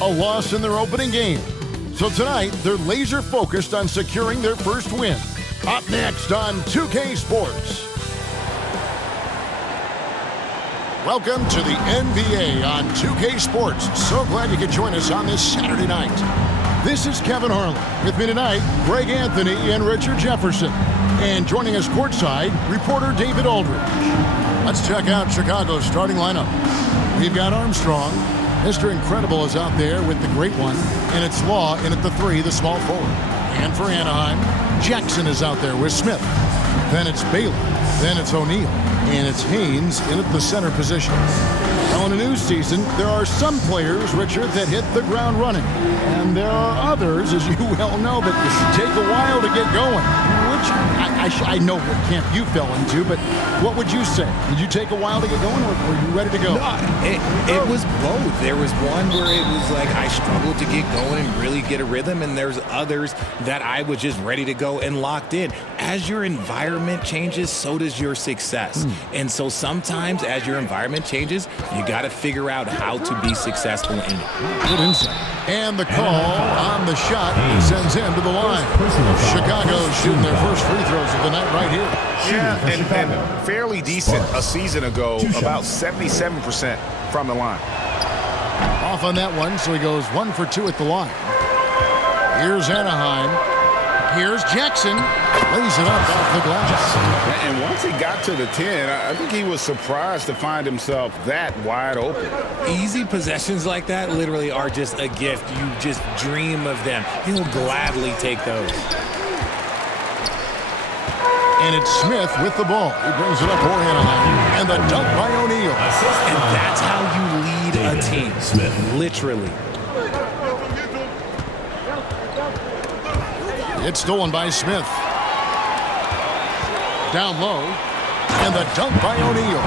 a loss in their opening game. So tonight, they're laser focused on securing their first win. Up next on 2K Sports. Welcome to the NBA on 2K Sports. So glad you could join us on this Saturday night. This is Kevin Harlan. With me tonight, Greg Anthony and Richard Jefferson. And joining us courtside, reporter David Aldridge. Let's check out Chicago's starting lineup. We've got Armstrong. Mr. Incredible is out there with the great one. And it's Law in at the 3, the small forward. And for Anaheim, Jackson is out there with Smith. Then it's Bailey. Then it's O'Neal. And it's Haynes in at the center position. Now in a new season, there are some players, Richard, that hit the ground running. And there are others, as you well know, that take a while to get going. Which I know what camp you fell into, but what would you say? Did you take a while to get going, or were you ready to go? No, it was both. There was one where it was like I struggled to get going and really get a rhythm, and there's others that I was just ready to go and locked in. As your environment changes, so does your success. And so sometimes as your environment changes, you got to figure out how to be successful in it. Good insight. And the call on the shot sends him to the line. Chicago shooting their first free throws of the night right here. Yeah, and fairly decent a season ago, about 77% from the line. Off on that one, so he goes 1 for 2 at the line. Here's Anaheim. Here's Jackson. Lays it up off the glass. And once he got to the 10, I think he was surprised to find himself that wide open. Easy possessions like that literally are just a gift. You just dream of them. He'll gladly take those. And it's Smith with the ball. He brings it up for Anaheim. And the dunk by O'Neal. And that's how you lead a team. Literally. It's stolen by Smith. Down low. And the dunk by O'Neal.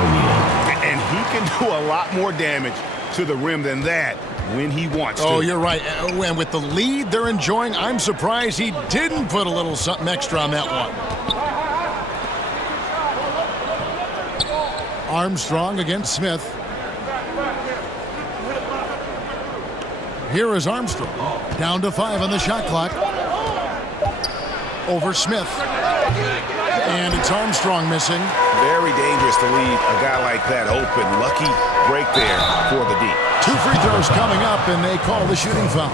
And he can do a lot more damage to the rim than that when he wants to. Oh, you're right. And with the lead they're enjoying, I'm surprised he didn't put a little something extra on that one. Armstrong against Smith. Here is Armstrong. Down to 5 on the shot clock. Over Smith. And it's Armstrong missing. Very dangerous to leave a guy like that open. Lucky break there for the D. 2 free throws coming up, and they call the shooting foul.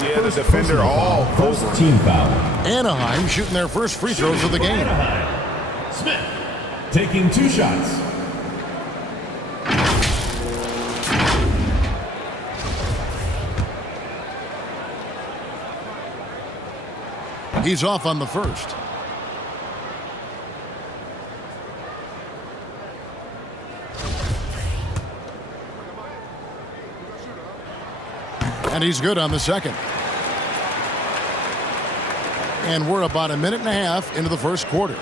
Yeah, the defender all first team foul. Anaheim shooting their first free throws of the game. Smith taking 2 shots. He's off on the first. And he's good on the second. And we're about a minute and a half into the first quarter.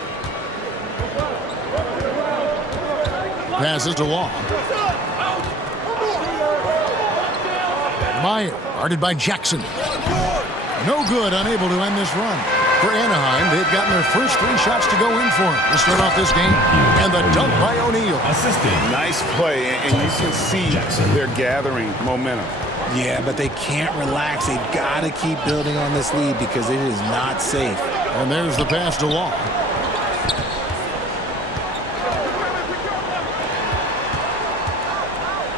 Passes to Law. Meyer, guarded by Jackson. No good, unable to end this run. For Anaheim, they've gotten their first 3 shots to go in for him to start off this game. And the dunk by O'Neal. Nice play, and you can see they're gathering momentum. Yeah, but they can't relax. They've got to keep building on this lead because it is not safe. And there's the pass to Law.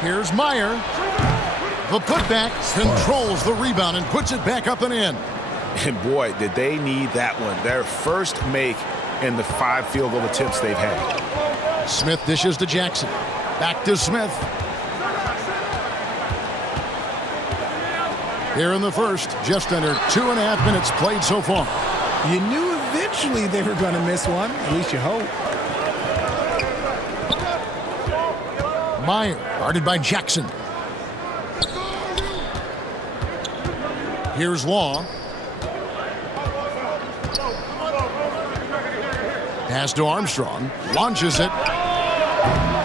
Here's Meyer. The putback controls the rebound and puts it back up and in. And boy, did they need that one. Their first make in the 5 field goal attempts they've had. Smith dishes to Jackson. Back to Smith. Here in the first, just under 2.5 minutes played so far. You knew eventually they were going to miss one. At least you hope. Meyer, guarded by Jackson. Here's Law. Pass to Armstrong. Launches it.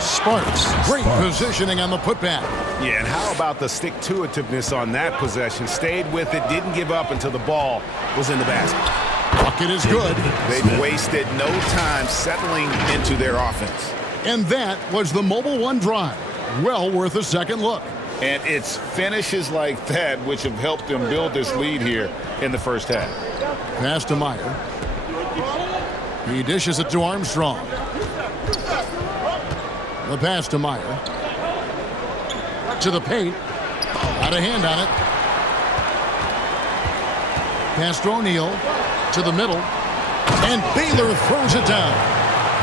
Spartans. Great positioning on the putback. Yeah, and how about the stick-to-itiveness on that possession? Stayed with it, didn't give up until the ball was in the basket. Bucket is good. They've wasted no time settling into their offense. And that was the Mobile One drive. Well worth a second look. And it's finishes like that which have helped them build this lead here in the first half. Pass to Meyer. He dishes it to Armstrong. The pass to Meyer. To the paint. Got a hand on it. Pass to O'Neal. To the middle. And Baylor throws it down.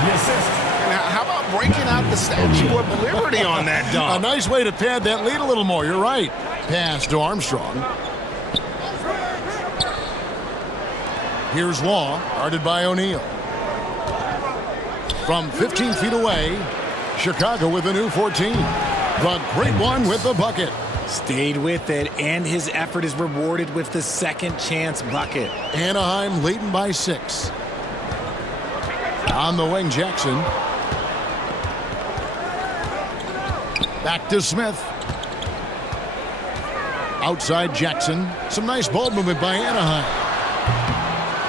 The assist. And how about breaking out the Statue of Liberty on that A dunk? nice way to pad that lead a little more. You're right. Pass to Armstrong. Here's Law, guarded by O'Neal. From 15 feet away, Chicago with a new 14. The great one with the bucket. Stayed with it, and his effort is rewarded with the second chance bucket. Anaheim leading by 6. On the wing, Jackson. Back to Smith. Outside Jackson. Some nice ball movement by Anaheim.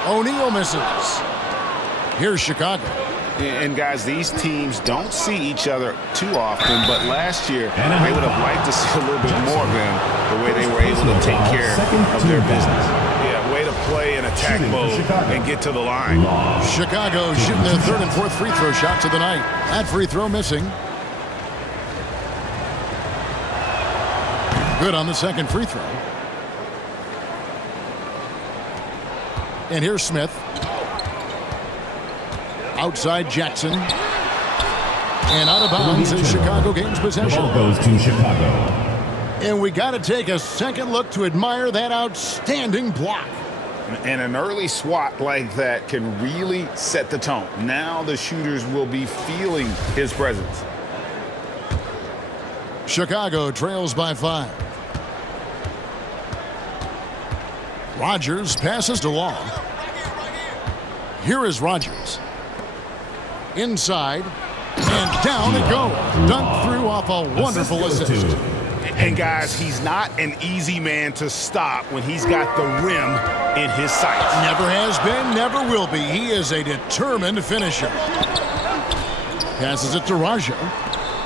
O'Neal misses. Here's Chicago. And guys, these teams don't see each other too often, but last year they would have liked to see a little bit more of them, the way they were able to take care of their business. Yeah, way to play in attack mode and get to the line. Chicago shooting their third and fourth free throw shots of the night. That free throw missing. Good on the second free throw. And here's Smith. Outside Jackson. And out of bounds as Chicago gains possession. The ball goes to Chicago. And we got to take a second look to admire that outstanding block. And an early swat like that can really set the tone. Now the shooters will be feeling his presence. Chicago trails by 5. Rogers passes to Law. Here is Rogers. Inside. And down it goes. Dunked through off a wonderful assist. And guys, he's not an easy man to stop when he's got the rim in his sights. Never has been, never will be. He is a determined finisher. Passes it to Raja.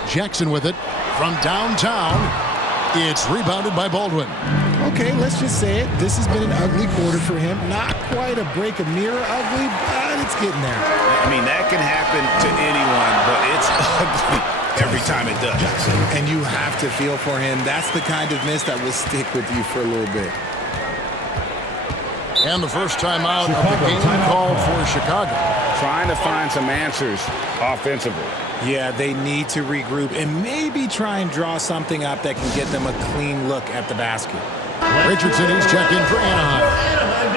Jackson with it from downtown. It's rebounded by Baldwin. Okay, let's just say it. This has been an ugly quarter for him. Not quite a break a mirror ugly, but it's getting there. I mean, that can happen to anyone, but it's ugly every time it does. And you have to feel for him. That's the kind of miss that will stick with you for a little bit. And the first time out of the game called for Chicago. Trying to find some answers offensively. Yeah, they need to regroup and maybe try and draw something up that can get them a clean look at the basket. Richardson is checked in for Anaheim. Anaheim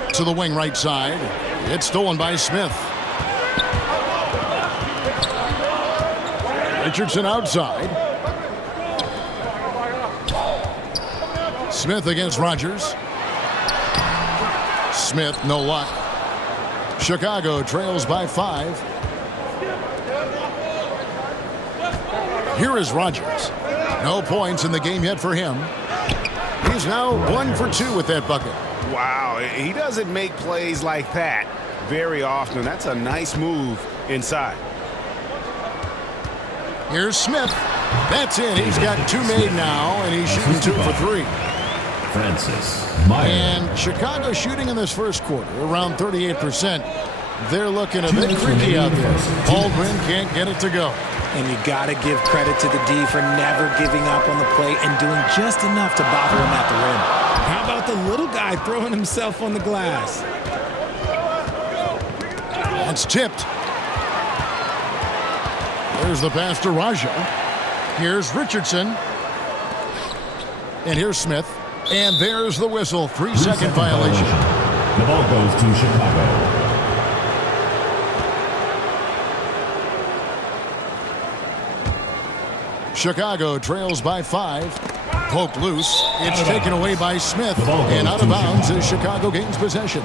dancers. To the wing right side. It's stolen by Smith. Richardson outside. Smith against Rogers. Smith, no luck. Chicago trails by 5. Here is Rogers. No points in the game yet for him. He's now 1 for 2 with that bucket. Wow, he doesn't make plays like that very often. That's a nice move inside. Here's Smith. That's it. He's got 2 made now, and he's shooting 2 for 3. Francis Meyer. And Chicago shooting in this first quarter around 38%. They're looking a bit creaky out there. Baldwin can't get it to go. And you got to give credit to the D for never giving up on the play and doing just enough to bother him at the rim. How about the little guy throwing himself on the glass? That's tipped. There's the pass to Raja. Here's Richardson. And here's Smith. And there's the whistle. 3-second violation. The ball goes to Chicago. Chicago trails by 5. Poked loose. It's taken away by Smith. And out of bounds as Chicago gains possession.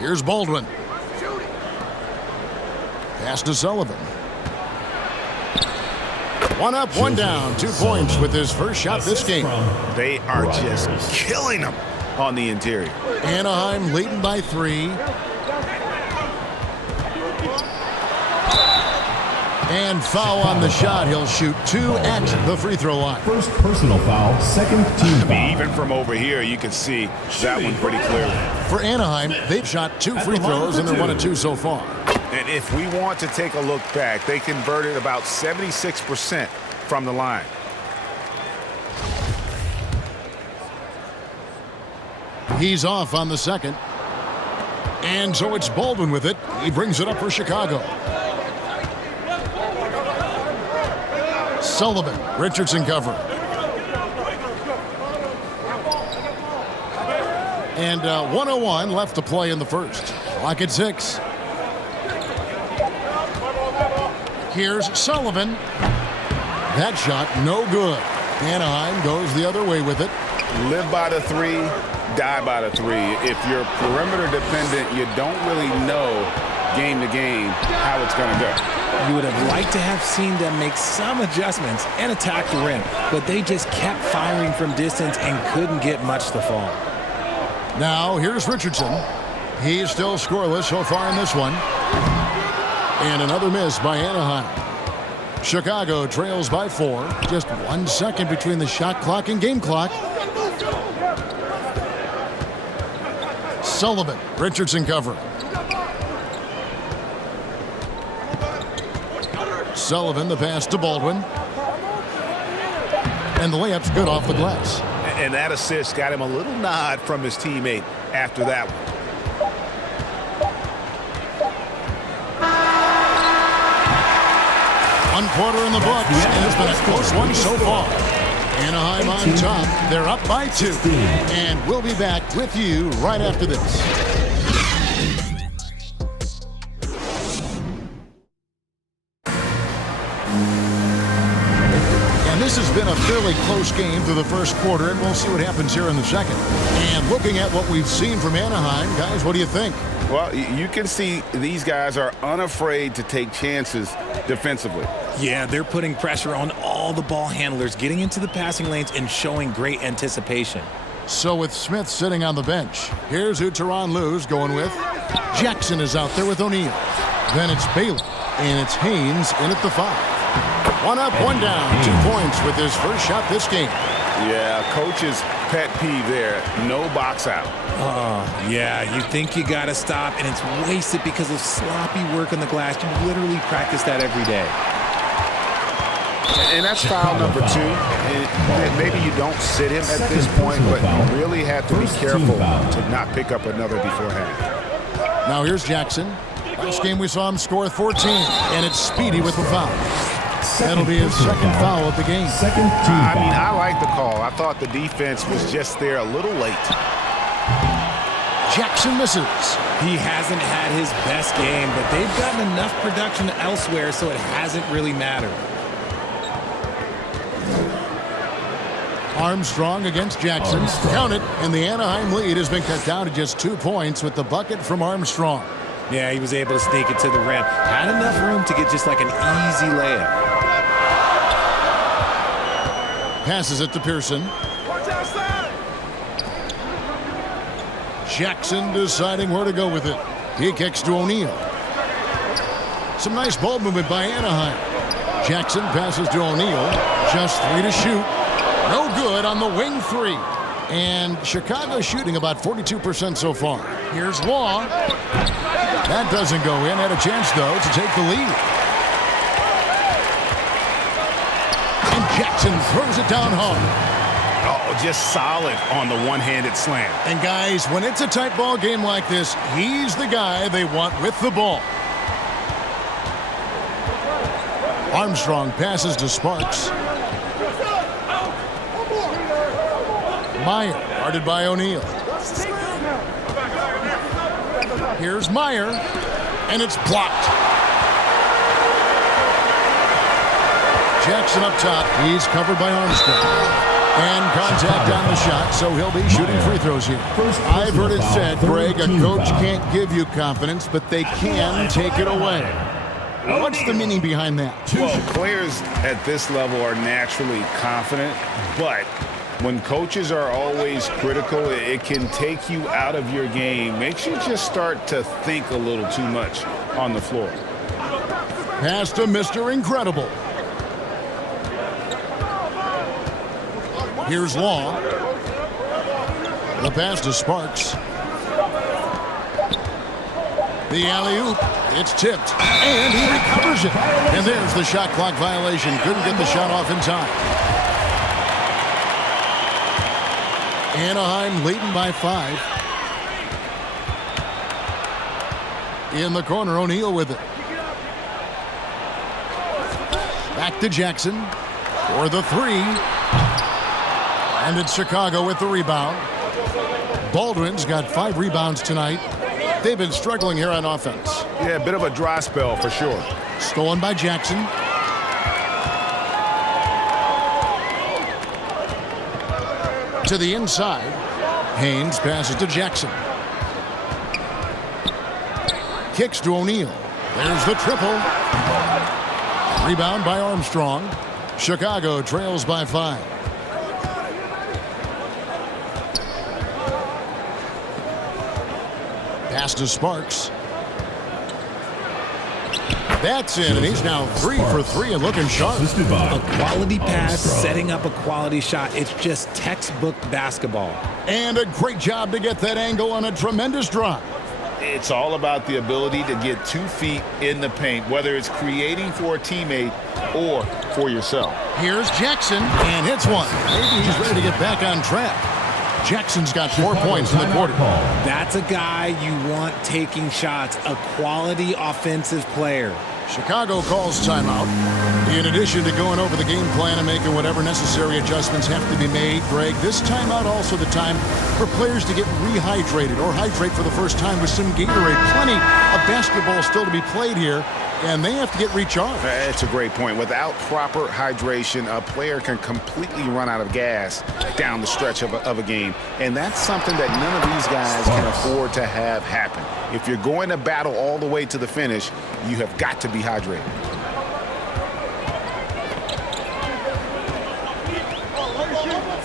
Here's Baldwin. Pass to Sullivan. One up, one down. 2 points with his first shot this game. They are just killing them on the interior. Anaheim leading by 3. And foul on the shot. He'll shoot 2 at the free throw line. First personal foul, second team foul. Even from over here, you can see that one pretty clearly. For Anaheim, they've shot 2 free throws, and they're 1 of 2 so far. And if we want to take a look back, they converted about 76% from the line. He's off on the second. And so it's Baldwin with it. He brings it up for Chicago. Sullivan, Richardson cover. And 1:01 left to play in the first. Clock at 6. Here's Sullivan. That shot, no good. Anaheim goes the other way with it. Live by the 3, die by the 3. If you're perimeter dependent, you don't really know game to game how it's going to go. You would have liked to have seen them make some adjustments and attack the rim, but they just kept firing from distance and couldn't get much to fall. Now here's Richardson. He's still scoreless so far in this one. And another miss by Anaheim. Chicago trails by 4. Just 1 second between the shot clock and game clock. Sullivan, Richardson cover. Sullivan, the pass to Baldwin. And the layup's good off the glass. And that assist got him a little nod from his teammate after that one. One quarter in the books, and it's been a close one so far. Anaheim on top. They're up by 2. And we'll be back with you right after this. This has been a fairly close game through the first quarter, and we'll see what happens here in the second. And looking at what we've seen from Anaheim, guys, what do you think? Well, you can see these guys are unafraid to take chances defensively. Yeah, they're putting pressure on all the ball handlers, getting into the passing lanes and showing great anticipation. So with Smith sitting on the bench, here's who Tyronn Lue's going with. Jackson is out there with O'Neal. Then it's Bailey, and it's Haynes in at the 5. 1 up, 1 down. 2 points with his first shot this game. Yeah, coach's pet peeve there. No box out. Yeah, you think you got to stop, and it's wasted because of sloppy work on the glass. You literally practice that every day. And that's foul number 2. And maybe you don't sit him at this point, but you really have to be careful to not pick up another beforehand. Now here's Jackson. Last game we saw him score 14, and it's Speedy with the foul. That'll be his second foul of the game. I mean, I like the call. I thought the defense was just there a little late. Jackson misses. He hasn't had his best game, but they've gotten enough production elsewhere, so it hasn't really mattered. Armstrong against Jackson. Count it, and the Anaheim lead has been cut down to just 2 points with the bucket from Armstrong. Yeah, he was able to sneak it to the rim. Had enough room to get just like an easy layup. Passes it to Pearson. Jackson deciding where to go with it. He kicks to O'Neal. Some nice ball movement by Anaheim. Jackson passes to O'Neal. Just 3 to shoot. No good on the wing 3. And Chicago shooting about 42% so far. Here's Law. That doesn't go in. Had a chance, though, to take the lead. And Jackson throws it down hard. Oh, just solid on the one-handed slam. And, guys, when it's a tight ball game like this, he's the guy they want with the ball. Armstrong passes to Sparks. Meyer, guarded by O'Neal. Here's Meyer, and it's blocked. Jackson up top. He's covered by Armstrong. And contact on the shot, so he'll be shooting free throws here. I've heard it said, Greg, a coach can't give you confidence, but they can take it away. What's the meaning behind that? Well, players at this level are naturally confident, but when coaches are always critical, it can take you out of your game. Makes you just start to think a little too much on the floor. Pass to Mr. Incredible. Here's Long. The pass to Sparks. The alley-oop. It's tipped. And he recovers it. And there's the shot clock violation. Couldn't get the shot off in time. Anaheim leading by 5. In the corner, O'Neal with it. Back to Jackson for the 3. And it's Chicago with the rebound. Baldwin's got 5 rebounds tonight. They've been struggling here on offense. Yeah, a bit of a dry spell for sure. Stolen by Jackson. To the inside. Haynes passes to Jackson. Kicks to O'Neal. There's the triple. Rebound by Armstrong. Chicago trails by 5. Pass to Sparks. That's in, and he's now 3 for 3 and looking sharp. A quality pass, setting up a quality shot. It's just textbook basketball. And a great job to get that angle on a tremendous drive. It's all about the ability to get 2 feet in the paint, whether it's creating for a teammate or for yourself. Here's Jackson, and hits one. Maybe he's ready to get back on track. Jackson's got 4 points in the quarter. That's a guy you want taking shots, a quality offensive player. Chicago calls timeout. In addition to going over the game plan and making whatever necessary adjustments have to be made, Greg, this timeout also the time for players to get rehydrated or hydrate for the first time with some Gatorade. Plenty of basketball still to be played here, and they have to get recharged. That's a great point. Without proper hydration, a player can completely run out of gas down the stretch of a game, and that's something that none of these guys can afford to have happen. If you're going to battle all the way to the finish, you have got to be hydrated.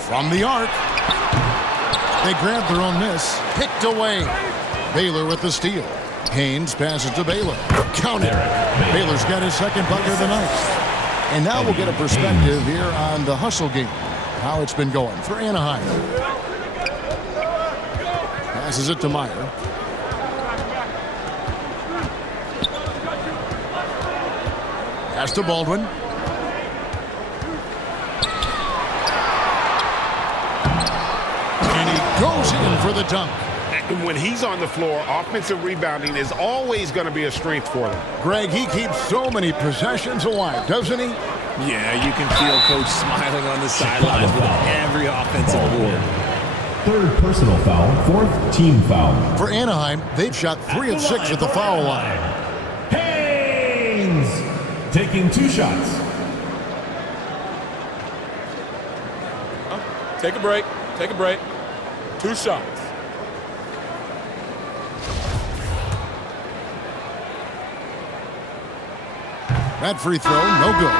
From the arc. They grabbed their own miss. Picked away. Baylor with the steal. Haynes passes to Baylor. Count it. Baylor's got his second bucket of the night. And now we'll get a perspective here on the hustle game. How it's been going for Anaheim. Passes it to Meyer. Pass to Baldwin. And he goes in for the dunk. When he's on the floor, offensive rebounding is always going to be a strength for them. Greg, he keeps so many possessions alive, doesn't he? Yeah, you can feel Coach smiling on the sidelines with every offensive board. 3rd personal foul, 4th team foul. For Anaheim, they've shot 3 of 6 at the foul line. Haynes taking 2 shots. Take a break. Take a break. 2 shots. That free throw, no good.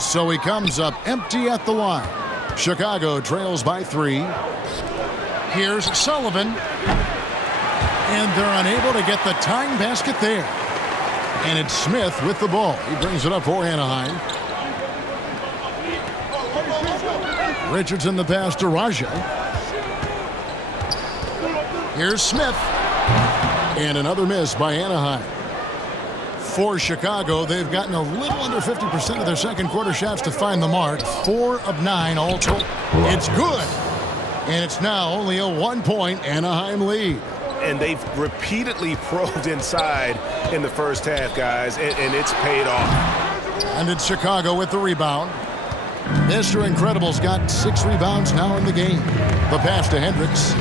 So he comes up empty at the line. Chicago trails by 3. Here's Sullivan. And they're unable to get the tying basket there. And it's Smith with the ball. He brings it up for Anaheim. Richardson the pass to Raja. Here's Smith. And another miss by Anaheim. For Chicago, they've gotten a little under 50% of their second quarter shots to find the mark. 4 of 9 all total. It's good. And it's now only a 1-point Anaheim lead. And they've repeatedly probed inside in the first half, guys, and it's paid off. And it's Chicago with the rebound. Mr. Incredible's got 6 rebounds now in the game. The pass to Hendricks.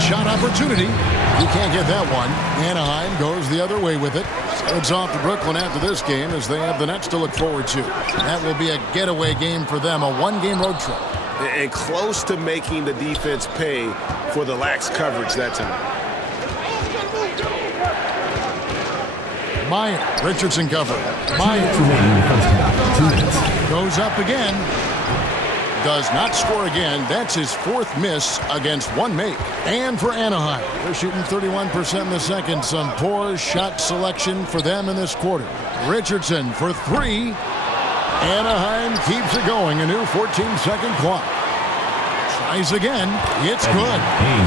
shot opportunity. You can't get that one. Anaheim goes the other way with it. So it's off to Brooklyn after this game as they have the Nets to look forward to. That will be a getaway game for them, a one-game road trip. And close to making the defense pay for the lax coverage that time. Meyer, Richardson cover. Meyer goes up again. Does not score again. That's his fourth miss against one make. And for Anaheim, they're shooting 31% in the second. Some poor shot selection for them in this quarter. Richardson for three. Anaheim keeps it going. A new 14-second clock. Tries again. It's good.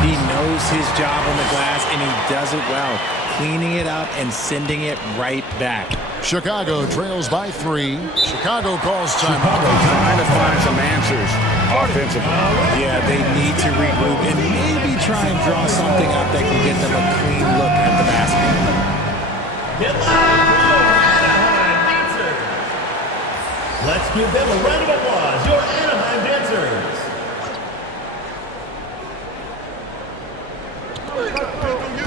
He knows his job on the glass, and he does it well. Cleaning it up and sending it right back. Chicago trails by 3. Chicago calls timeout. Trying to find some answers offensively. Yeah, they need to regroup and maybe try and draw something up that can get them a clean look at the basket. Get loud for your Anaheim dancers. Let's give them a round of applause. Your Anaheim dancers.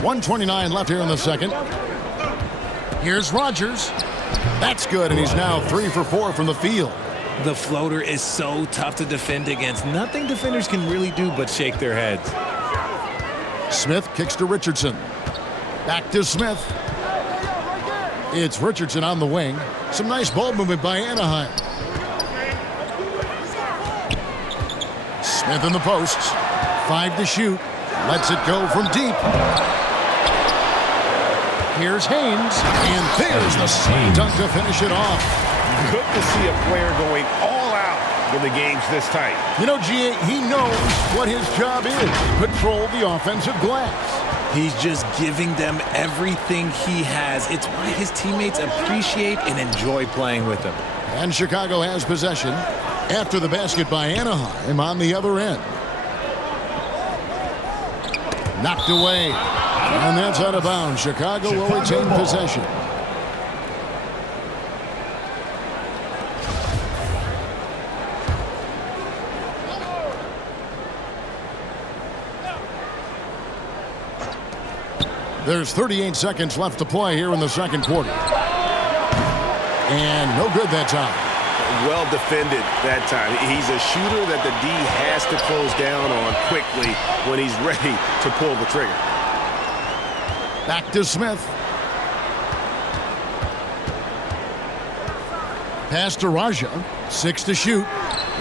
1:29 left here in the second. Here's Rogers. That's good, and he's now 3 for 4 from the field. The floater is so tough to defend against. Nothing defenders can really do but shake their heads. Smith kicks to Richardson. Back to Smith. It's Richardson on the wing. Some nice ball movement by Anaheim. Smith in the posts. 5 to shoot. Lets it go from deep. Here's Haynes, and there's the slam dunk to finish it off. Good to see a player going all out when the game's this tight. You know, G.A., he knows what his job is. Control the offensive glass. He's just giving them everything he has. It's why his teammates appreciate and enjoy playing with him. And Chicago has possession after the basket by Anaheim on the other end. Knocked away. And that's out of bounds. Chicago will retain possession. There's 38 seconds left to play here in the second quarter. And no good that time. Well defended that time. He's a shooter that the D has to close down on quickly when he's ready to pull the trigger. Back to Smith. Pass to Raja. 6 to shoot.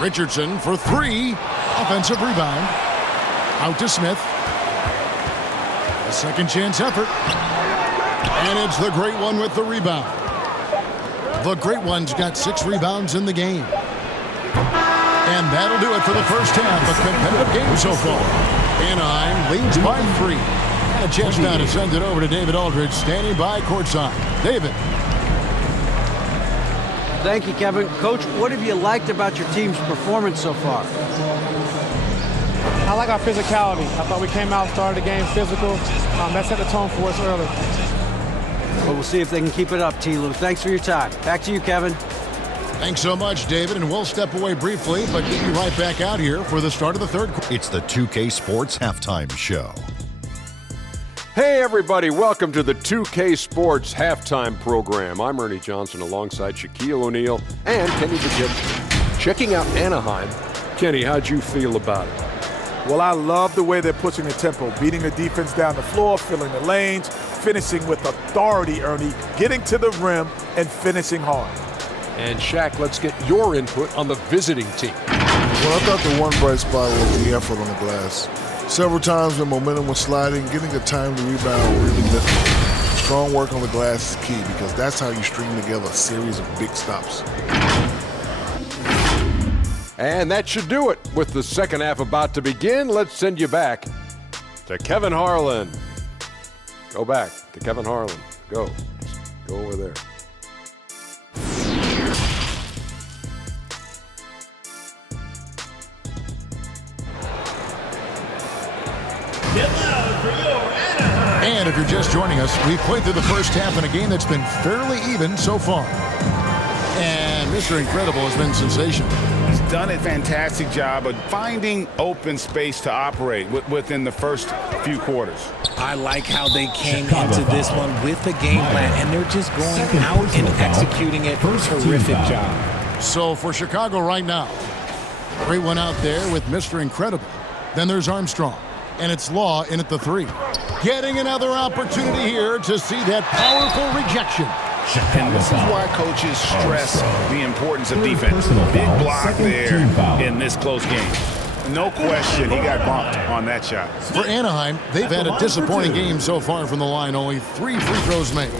Richardson for 3. Offensive rebound. Out to Smith. A second chance effort. And it's the Great One with the rebound. The Great One's got 6 rebounds in the game. And that'll do it for the first half. A competitive game so far. Anaheim leads by 3. And a chance now to send it over to David Aldridge, standing by courtside. David. Thank you, Kevin. Coach, what have you liked about your team's performance so far? I like our physicality. I thought we came out, started the game physical. That set the tone for us early. Well, we'll see if they can keep it up, T. Lou. Thanks for your time. Back to you, Kevin. Thanks so much, David, and we'll step away briefly, but get you right back out here for the start of the third quarter. It's the 2K Sports Halftime Show. Hey, everybody. Welcome to the 2K Sports Halftime Program. I'm Ernie Johnson alongside Shaquille O'Neal and Kenny the Gypsy. Checking out Anaheim. Kenny, how'd you feel about it? Well, I love the way they're pushing the tempo, beating the defense down the floor, filling the lanes, finishing with authority, Ernie, getting to the rim and finishing hard. And Shaq, let's get your input on the visiting team. Well, I thought the one bright spot was the effort on the glass. Several times when momentum was sliding, getting a timed rebound really lifted. Strong work on the glass is key because that's how you string together a series of big stops. And that should do it. With the second half about to begin, let's send you back to Kevin Harlan. Go back to Kevin Harlan. Go. Just go over there. And if you're just joining us, we've played through the first half in a game that's been fairly even so far. And Mr. Incredible has been sensational. done a fantastic job of finding open space to operate within the first few quarters. I like how they came into this one with a game plan, and they're just going out and executing it. Terrific job. So for Chicago right now, great one out there with Mr. Incredible. Then there's Armstrong, and it's Law in at the 3. Getting another opportunity here to see that powerful rejection. And this is why coaches stress the importance of defense. Big block there in this close game. No question, he got bumped on that shot. For Anaheim, they've had a disappointing game so far from the line. Only 3 free throws made.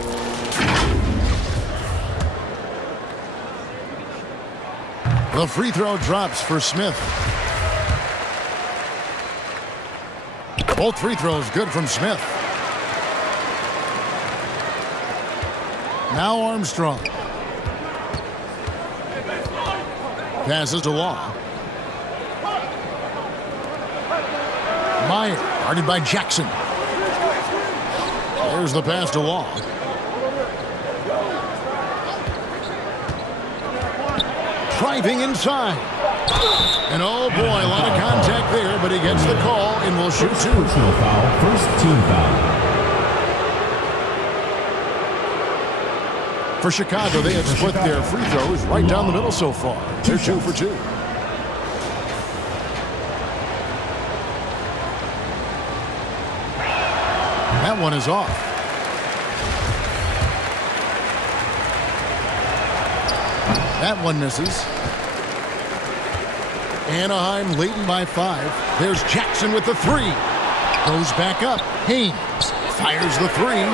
The free throw drops for Smith. Both free throws good from Smith. Now Armstrong. Passes to Law. Meyer, guarded by Jackson. There's the pass to Law. Driving inside. And oh boy, a lot of contact there, but he gets the call and will shoot 2. Personal foul, first team foul. For Chicago, they have split their free throws right down the middle so far. They're 2 for 2. That one is off. That one misses. Anaheim leading by 5. There's Jackson with the 3. Goes back up. Haynes fires the 3.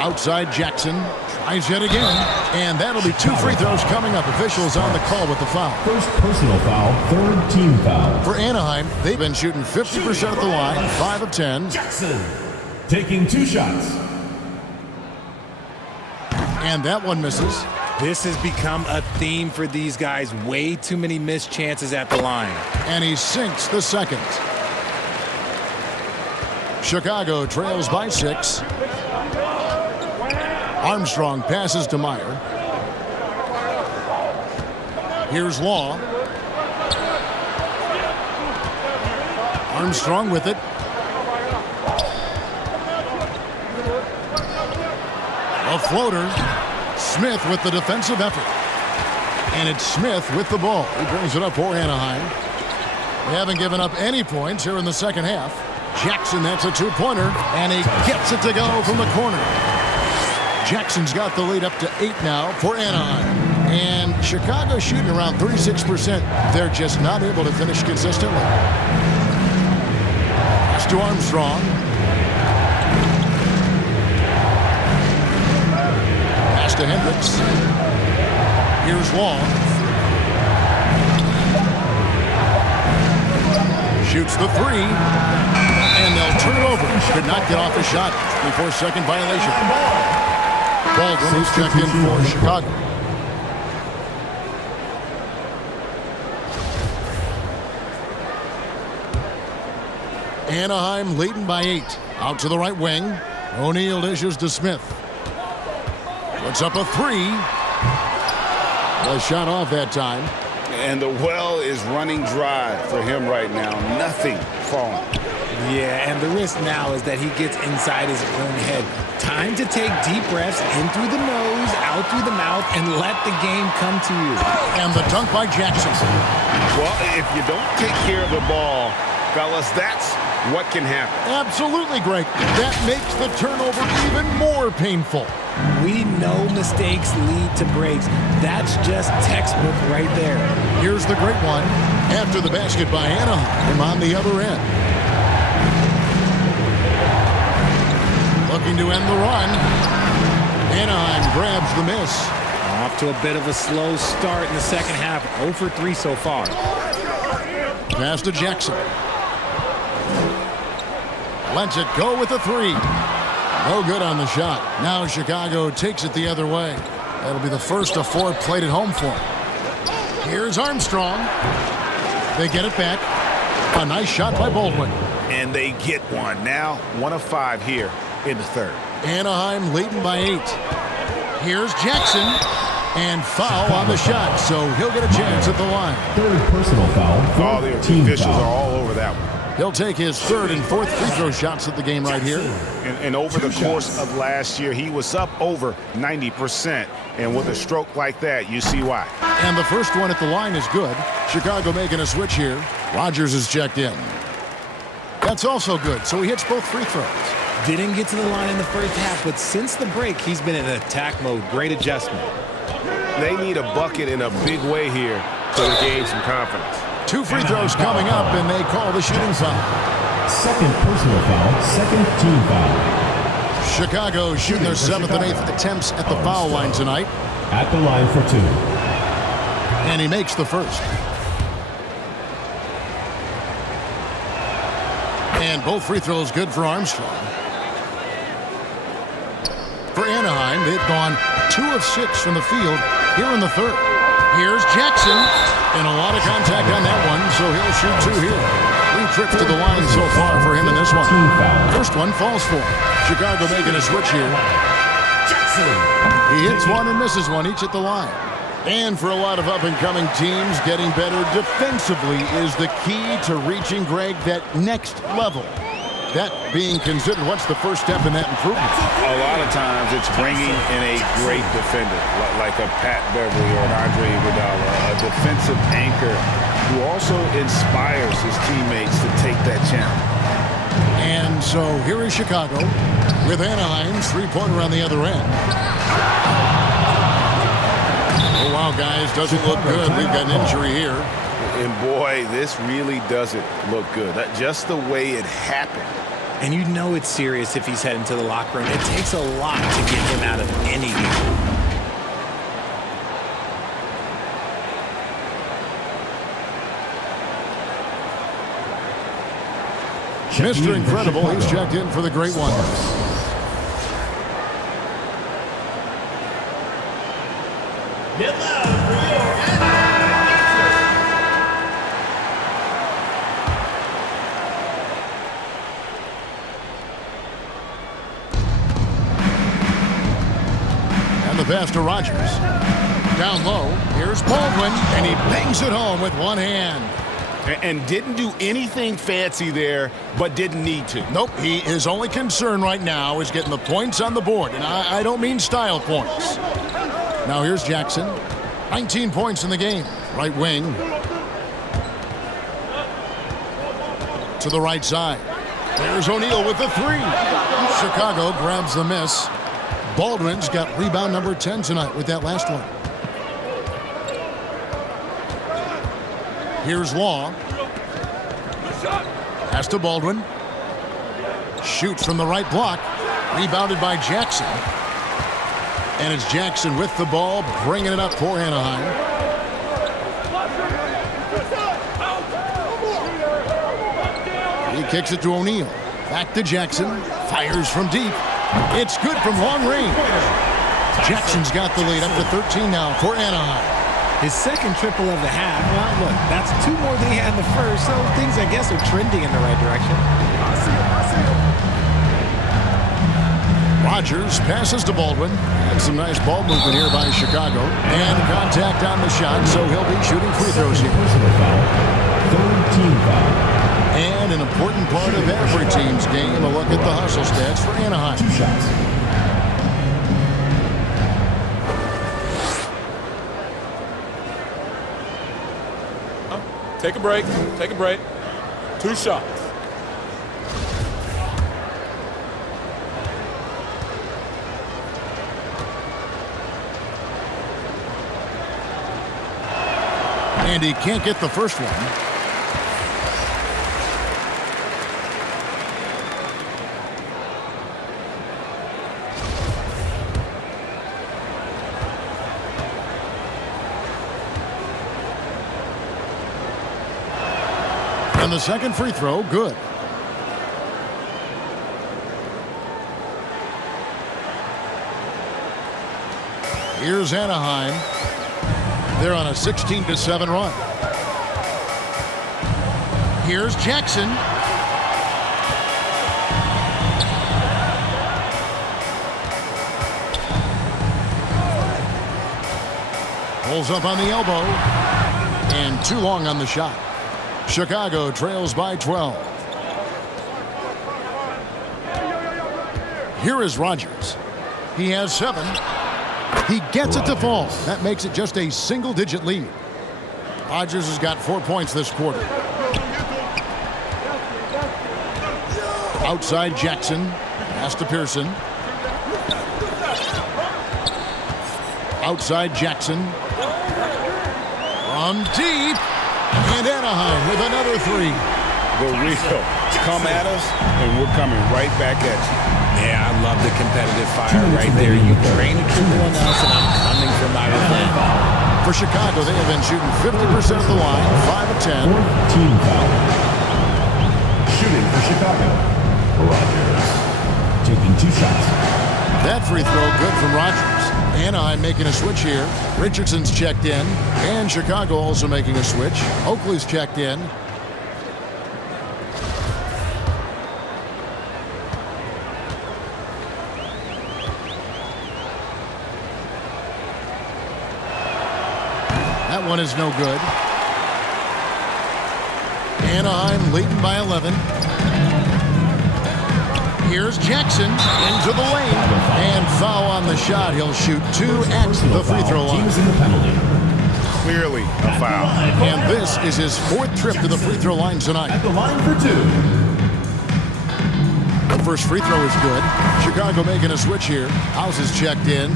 Outside Jackson. Tries yet again. And that'll be 2 free throws coming up. Officials on the call with the foul. First personal foul, third team foul. For Anaheim, they've been shooting 50% at the line, 5 of 10. Jackson taking 2 shots. And that one misses. This has become a theme for these guys. Way too many missed chances at the line. And he sinks the second. Chicago trails by 6. Armstrong passes to Meyer. Here's Law. Armstrong with it. A floater. Smith with the defensive effort. And it's Smith with the ball. He brings it up for Anaheim. They haven't given up any points here in the second half. Jackson, that's a 2-pointer. And he gets it to go from the corner. Jackson's got the lead up to 8 now for Anaheim. And Chicago shooting around 36%. They're just not able to finish consistently. Pass to Armstrong. Pass to Hendricks. Here's Law. Shoots the 3. And they'll turn it over. Could not get off the shot before second violation. Baldwin is checked in for Chicago. Anaheim leading by 8. Out to the right wing. O'Neal dishes to Smith. Puts up a 3. The shot off that time. And the well is running dry for him right now. Nothing falling. Yeah, and the risk now is that he gets inside his own head. Time to take deep breaths in through the nose, out through the mouth, and let the game come to you. And the dunk by Jackson. Well, if you don't take care of the ball, fellas, that's what can happen. Absolutely, Greg. That makes the turnover even more painful. We know mistakes lead to breaks. That's just textbook right there. Here's the great one. After the basket by Anaheim on the other end. Looking to end the run. Anaheim grabs the miss. Off to a bit of a slow start in the second half. 0 for 3 so far. Pass to Jackson. Lets it go with a 3. No good on the shot. Now Chicago takes it the other way. That'll be the first of 4 played at home for him. Here's Armstrong. They get it back. A nice shot by Baldwin. And they get one. Now 1 of 5 here in the third. Anaheim leading by 8. Here's Jackson. And foul on the shot, so he'll get a chance at the line. Third personal foul. Oh, the officials are all over that one. He'll take his third and fourth free throw shots of the game right here. And over the course of last year, he was up over 90%. And with a stroke like that, you see why. And the first one at the line is good. Chicago making a switch here. Rogers is checked in. That's also good, so he hits both free throws. Didn't get to the line in the first half, but since the break, he's been in attack mode. Great adjustment. They need a bucket in a big way here to gain some confidence. 2 free throws coming up, and they call the shooting foul. Second personal foul, second team foul. Chicago shooting their 7th and 8th attempts at the foul line tonight. At the line for 2. And he makes the first. And both free throws good for Armstrong. For Anaheim, they've gone 2 of 6 from the field here in the third. Here's Jackson. And a lot of contact on that one, so he'll shoot 2 here. 3 trips to the line so far for him in this one. First one falls for him. Chicago making a switch here. He hits one and misses one, each at the line. And for a lot of up-and-coming teams, getting better defensively is the key to reaching, Greg, that next level. That being considered, what's the first step in that improvement? A lot of times it's bringing in a great defender, like a Pat Beverly or an Andre Iguodala, a defensive anchor who also inspires his teammates to take that challenge. And so here is Chicago with Anaheim's three-pointer on the other end. Oh, wow, guys, doesn't look good. We've got an injury here. And boy, this really doesn't look good. Just the way it happened. And you know it's serious if he's heading to the locker room. It takes a lot to get him out of any game. Mr. Incredible, he's checked in for the Great One. Get loud for your And the pass to Rogers. Down low, here's Baldwin, and he bangs it home with one hand. And didn't do anything fancy there, but didn't need to. Nope, his only concern right now is getting the points on the board, and I don't mean style points. Now here's Jackson. 19 points in the game. Right wing. To the right side. There's O'Neal with the 3. Chicago grabs the miss. Baldwin's got rebound number 10 tonight with that last one. Here's Law. Pass to Baldwin. Shoots from the right block. Rebounded by Jackson. And it's Jackson with the ball, bringing it up for Anaheim. He kicks it to O'Neal. Back to Jackson. Fires from deep. It's good from long range. Jackson's got the lead up to 13 now for Anaheim. His second triple of the half. Well, look, that's 2 more than he had in the first, so things, I guess, are trending in the right direction. Rogers passes to Baldwin. And some nice ball movement here by Chicago. And contact on the shot, so he'll be shooting free throws here. third team foul. And an important part of every team's game, a look at the hustle stats for Anaheim. 2 shots. Take a break. Take a break. 2 shots. And he can't get the first one. And the second free throw, good. Here's Anaheim. They're on a 16-7 run. Here's Jackson. Pulls up on the elbow. And too long on the shot. Chicago trails by 12. Here is Rogers. He has 7. He gets it to fall. That makes it just a single-digit lead. Rogers has got 4 points this quarter. Outside Jackson. Pass to Pearson. Outside Jackson. From deep. And Anaheim with another 3. The real come at us, and we're coming right back at you. Yeah, I love the competitive fire right there. You drain a triple on us, and I'm coming for my revenge. For Chicago, they have been shooting 50% of the line, 5 of 10. Team foul. Shooting for Chicago. Rogers taking 2 shots. That free throw good from Rogers. Anaheim making a switch here. Richardson's checked in. And Chicago also making a switch. Oakley's checked in. That one is no good. Anaheim leading by 11. Here's Jackson into the lane. And foul on the shot. He'll shoot 2 at the free throw line. Clearly a foul. And this is his 4th trip to the free throw line tonight. At the line for 2. The first free throw is good. Chicago making a switch here. House is checked in.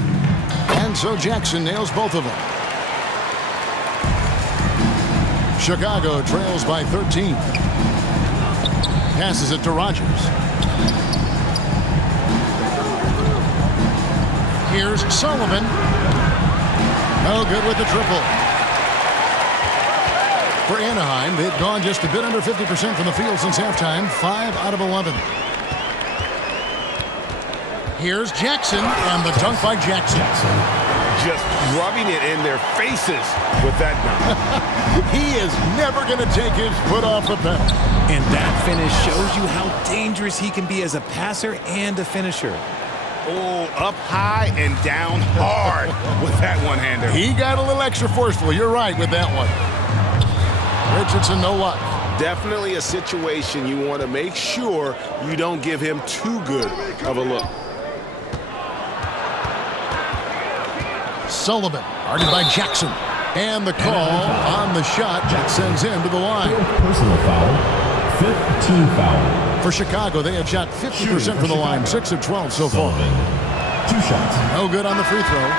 And so Jackson nails both of them. Chicago trails by 13. Passes it to Rogers. Here's Sullivan. No good with the triple. For Anaheim, they've gone just a bit under 50% from the field since halftime. 5 out of 11. Here's Jackson, and the dunk by Jackson. Just rubbing it in their faces with that dunk. He is never going to take his foot off the pedal. And that finish shows you how dangerous he can be as a passer and a finisher. Oh, up high and down hard with that one-hander. He got a little extra forceful. You're right with that one. Richardson, no luck. Definitely a situation you want to make sure you don't give him too good of a look. Sullivan, guarded by Jackson. And the call on the shot that sends him to the line. Personal foul. 5th team foul. For Chicago, they have shot 50% from the line, 6 of 12 so far. 2 shots. No good on the free throw.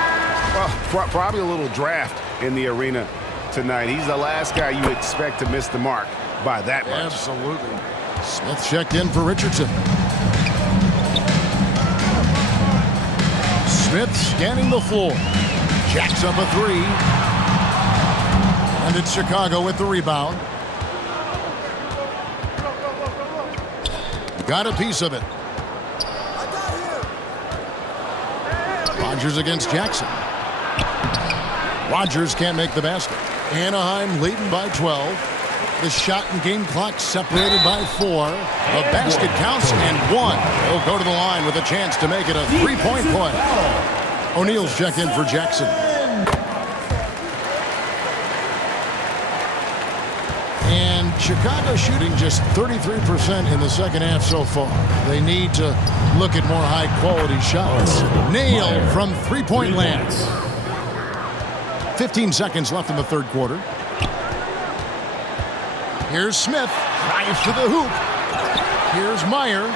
Well, probably a little draft in the arena tonight. He's the last guy you expect to miss the mark by that much. Absolutely. Smith checked in for Richardson. Smith scanning the floor. Jacks up a 3. And it's Chicago with the rebound. Got a piece of it. Rogers against Jackson. Rogers can't make the basket. Anaheim leading by 12. The shot and game clock separated by 4. The basket counts and 1. He'll go to the line with a chance to make it a 3-point play. O'Neal's checked in for Jackson. And Chicago shooting just 33% in the second half so far. They need to look at more high-quality shots. Nail from three-point land. 15 seconds left in the third quarter. Here's Smith. Drives to the hoop. Here's Meyer.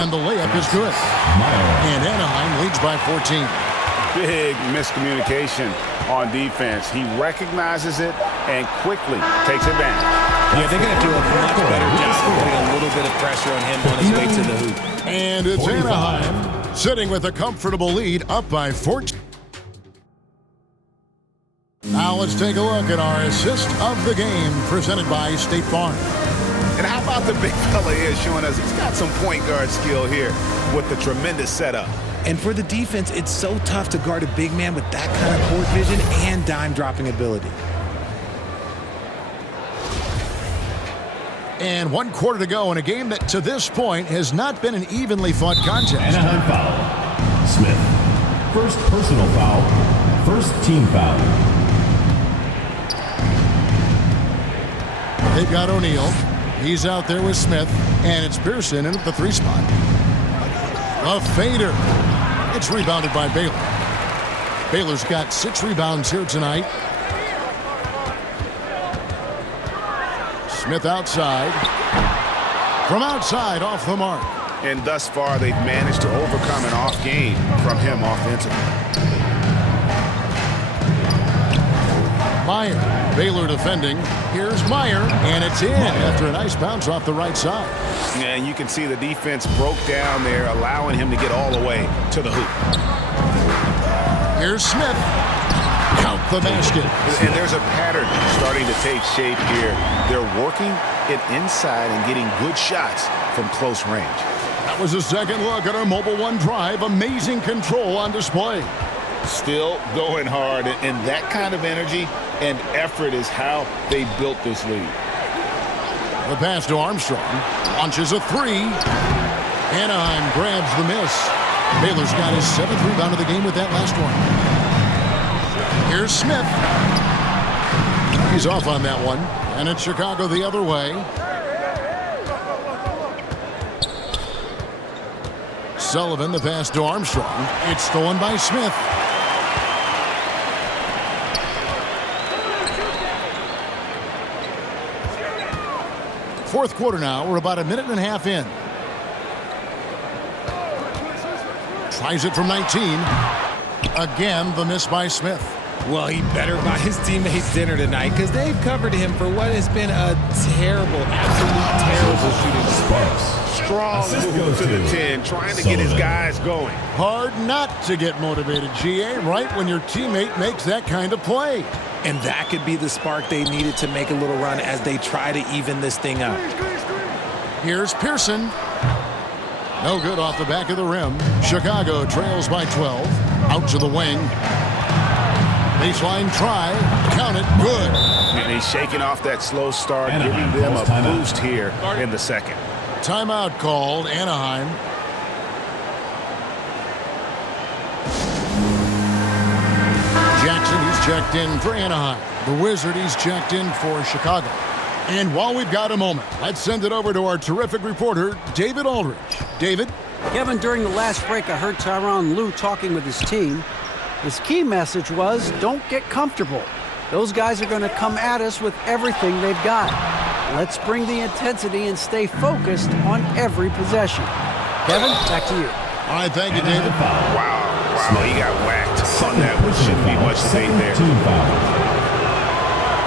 And the layup is good. And Anaheim leads by 14. Big miscommunication on defense. He recognizes it and quickly takes advantage. Yeah, they're going to do a much better job putting a little bit of pressure on him on his way to the hoop. And it's Anaheim sitting with a comfortable lead up by 14. Now let's take a look at our assist of the game presented by State Farm. And how about the big fella here showing us he's got some point guard skill here with the tremendous setup. And for the defense, it's so tough to guard a big man with that kind of court vision and dime-dropping ability. And 1 quarter to go in a game that to this point has not been an evenly fought contest. Anaheim foul. Smith. First personal foul. First team foul. They've got O'Neal. He's out there with Smith, and it's Pearson in at the 3 spot. A fader. It's rebounded by Baylor. Baylor's got 6 rebounds here tonight. Smith outside. From outside, off the mark. And thus far, they've managed to overcome an off game from him offensively. Meyer, Baylor defending. Here's Meyer, and it's in after a nice bounce off the right side. And you can see the defense broke down there, allowing him to get all the way to the hoop. Here's Smith. Count the basket. And there's a pattern starting to take shape here. They're working it inside and getting good shots from close range. That was a second look at our Mobile One drive. Amazing control on display. Still going hard, and that kind of energy and effort is how they built this lead. The pass to Armstrong. Launches a 3. Anaheim grabs the miss. Baylor's got his 7th rebound of the game with that last one. Here's Smith. He's off on that one. And it's Chicago the other way. Sullivan, the pass to Armstrong. It's stolen by Smith. Fourth quarter now. We're about a minute and a half in. Tries it from 19. Again, the miss by Smith. Well, he better buy his teammates dinner tonight because they've covered him for what has been a terrible, absolute terrible shooting sparks. Strong move to the 10, trying to get his guys going. Hard not to get motivated, GA, right when your teammate makes that kind of play. And that could be the spark they needed to make a little run as they try to even this thing up. Here's Pearson. No good off the back of the rim. Chicago trails by 12. Out to the wing. Baseline try. Count it. Good. And he's shaking off that slow start, giving them a boost here in the second. Timeout called. Anaheim. Jackson, he's checked in for Anaheim. The Wizard, he's checked in for Chicago. And while we've got a moment, let's send it over to our terrific reporter, David Aldridge. David? Kevin, during the last break, I heard Tyronn Lue talking with his team. His key message was, don't get comfortable. Those guys are going to come at us with everything they've got. Let's bring the intensity and stay focused on every possession. Kevin, back to you. All right, thank you, David. Wow, he got whacked on that one. Shouldn't be much debate there.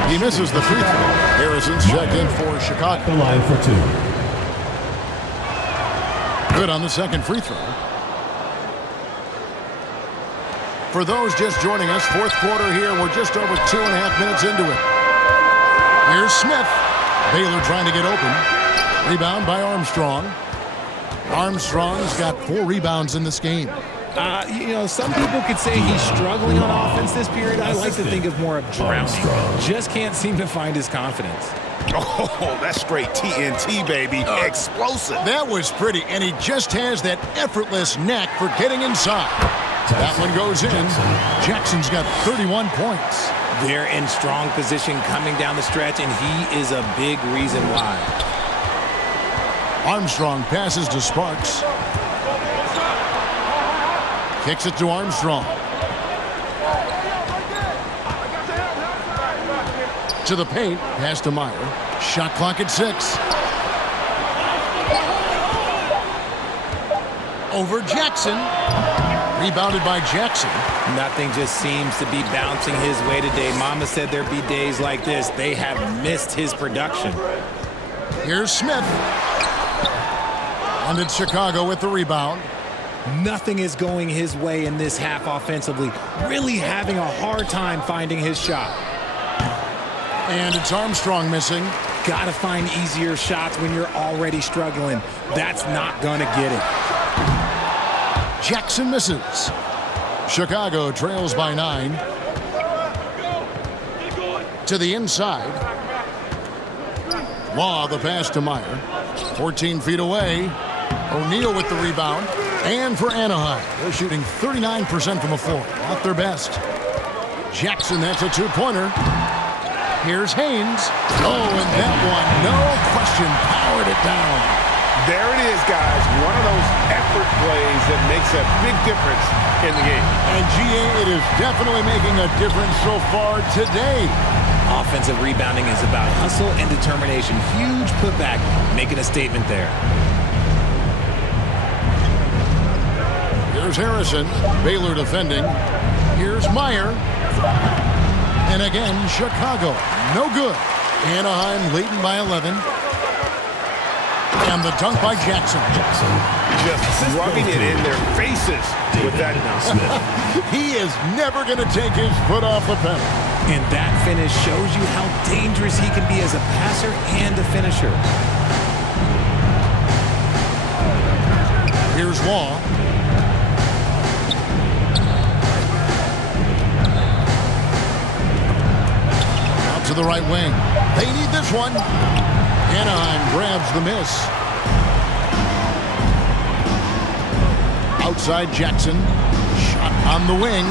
He misses the free throw. Harrison's checked in for Chicago. The line for 2. Good on the second free throw. For those just joining us, fourth quarter here. We're just over 2.5 minutes into it. Here's Smith. Baylor trying to get open. Rebound by Armstrong. Armstrong's got 4 rebounds in this game. Some people could say he's struggling on offense this period. I like to think of more of drowning. Just can't seem to find his confidence. Oh, that's straight TNT, baby. Explosive. That was pretty, and he just has that effortless knack for getting inside. That one goes in. Jackson's got 31 points. They're in strong position coming down the stretch, and he is a big reason why. Armstrong passes to Sparks. Kicks it to Armstrong. To the paint. Pass to Meyer. Shot clock at 6. Over Jackson. Rebounded by Jackson. Nothing just seems to be bouncing his way today. Mama said there'd be days like this. They have missed his production. Here's Smith. And it's Chicago with the rebound. Nothing is going his way in this half offensively. Really having a hard time finding his shot. And it's Armstrong missing. Gotta find easier shots when you're already struggling. That's not gonna get it. Jackson misses. Chicago trails by 9. To the inside. Law, the pass to Meyer. 14 feet away. O'Neal with the rebound. And for Anaheim, they're shooting 39% from the floor. Not their best. Jackson, that's a 2-pointer. Here's Haynes. Oh, and that one, no question, powered it down. There it is, guys. One of those effort plays that makes a big difference in the game. And GA, it is definitely making a difference so far today. Offensive rebounding is about hustle and determination. Huge putback, making a statement there. Here's Harrison. Baylor defending. Here's Meyer. And again, Chicago. No good. Anaheim leading by 11. And the dunk by Jackson. Just rubbing it in their faces with that. He is never going to take his foot off the pedal. And that finish shows you how dangerous he can be as a passer and a finisher. Here's Law. Out to the right wing. They need this one. Anaheim grabs the miss. Outside Jackson. Shot on the wing.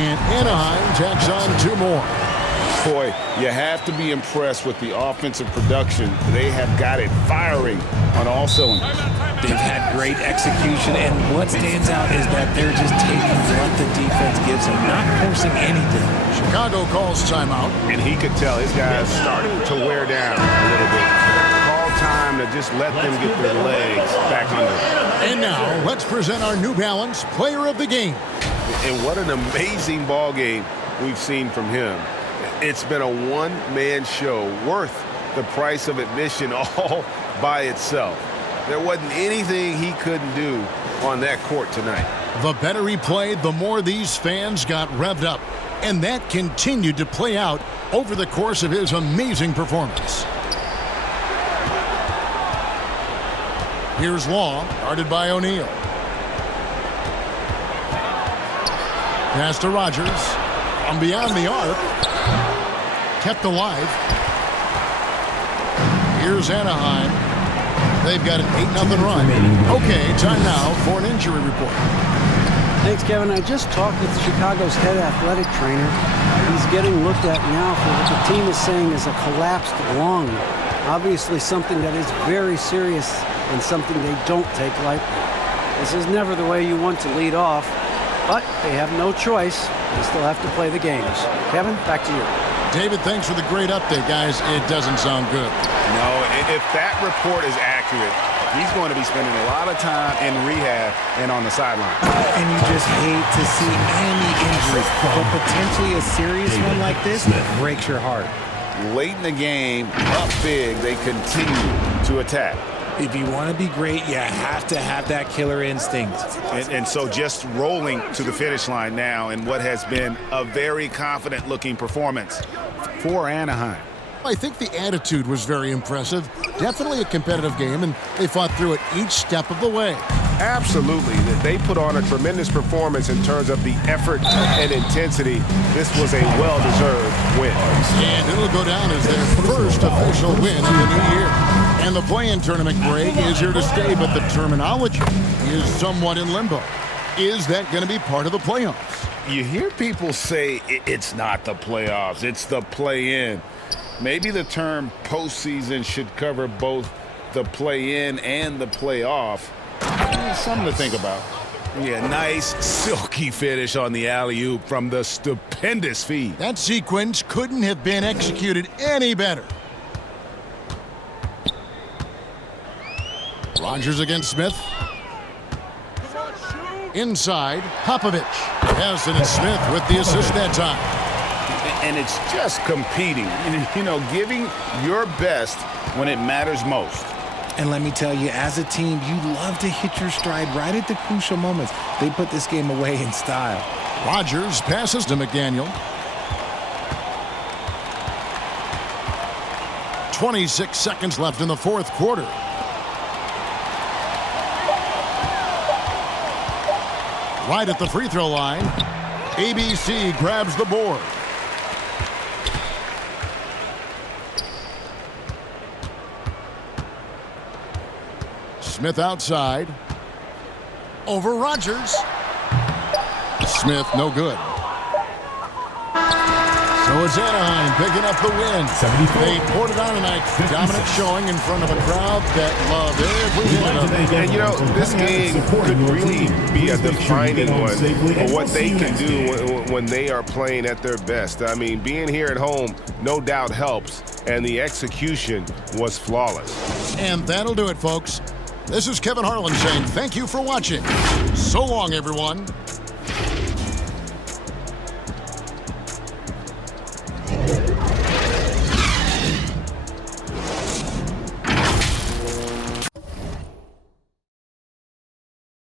And Anaheim tacks on 2 more. Boy, you have to be impressed with the offensive production. They have got it firing on all cylinders. They've had great execution, and what stands out is that they're just taking what the defense gives them, not forcing anything. Chicago calls timeout. And he could tell his guys starting to wear down a little bit. Call time to just let them get their legs back under. And now, let's present our New Balance Player of the Game. And what an amazing ball game we've seen from him. It's been a one-man show worth the price of admission all by itself. There wasn't anything he couldn't do on that court tonight. The better he played, the more these fans got revved up. And that continued to play out over the course of his amazing performance. Here's Law, guarded by O'Neal. Pass to Rogers. From beyond the arc. Kept alive. Here's Anaheim. They've got an 8-0 run. Okay, time now for an injury report. Thanks, Kevin. I just talked with Chicago's head athletic trainer. He's getting looked at now for what the team is saying is a collapsed lung. Obviously something that is very serious and something they don't take lightly. This is never the way you want to lead off, but they have no choice. They still have to play the games. Kevin, back to you. David, thanks for the great update, guys. It doesn't sound good. No, if that report is accurate, he's going to be spending a lot of time in rehab and on the sideline. And you just hate to see any injury, but potentially a serious one like this breaks your heart. Late in the game, up big, they continue to attack. If you want to be great, you have to have that killer instinct. And so just rolling to the finish line now in what has been a very confident-looking performance for Anaheim. I think the attitude was very impressive. Definitely a competitive game, and they fought through it each step of the way. Absolutely. They put on a tremendous performance in terms of the effort and intensity. This was a well-deserved win. And it'll go down as their first official win in the new year. And the play-in tournament, Greg, is here to stay, but the terminology is somewhat in limbo. Is that going to be part of the playoffs? You hear people say it's not the playoffs, it's the play-in. Maybe the term postseason should cover both the play-in and the playoff. Something to think about. Yeah, nice silky finish on the alley-oop from the stupendous feed. That sequence couldn't have been executed any better. Rogers against Smith. Inside, Popovich. Harrison and Smith with the assist that time. And it's just competing, you know, giving your best when it matters most. And let me tell you, as a team, you love to hit your stride right at the crucial moments. They put this game away in style. Rogers passes to McDaniel. 26 seconds left in the fourth quarter. Right at the free throw line. ABC grabs the board. Smith outside. Over Rogers. Smith no good. So So it's Anaheim picking up the win. 74. They poured it on tonight. 56. Dominant showing in front of a crowd that loved every minute of it. And, you know, this game could really be a defining one for what they can do when they are playing at their best. I mean, being here at home no doubt helps, and the execution was flawless. And that'll do it, folks. This is Kevin Harlan saying thank you for watching. So long, everyone.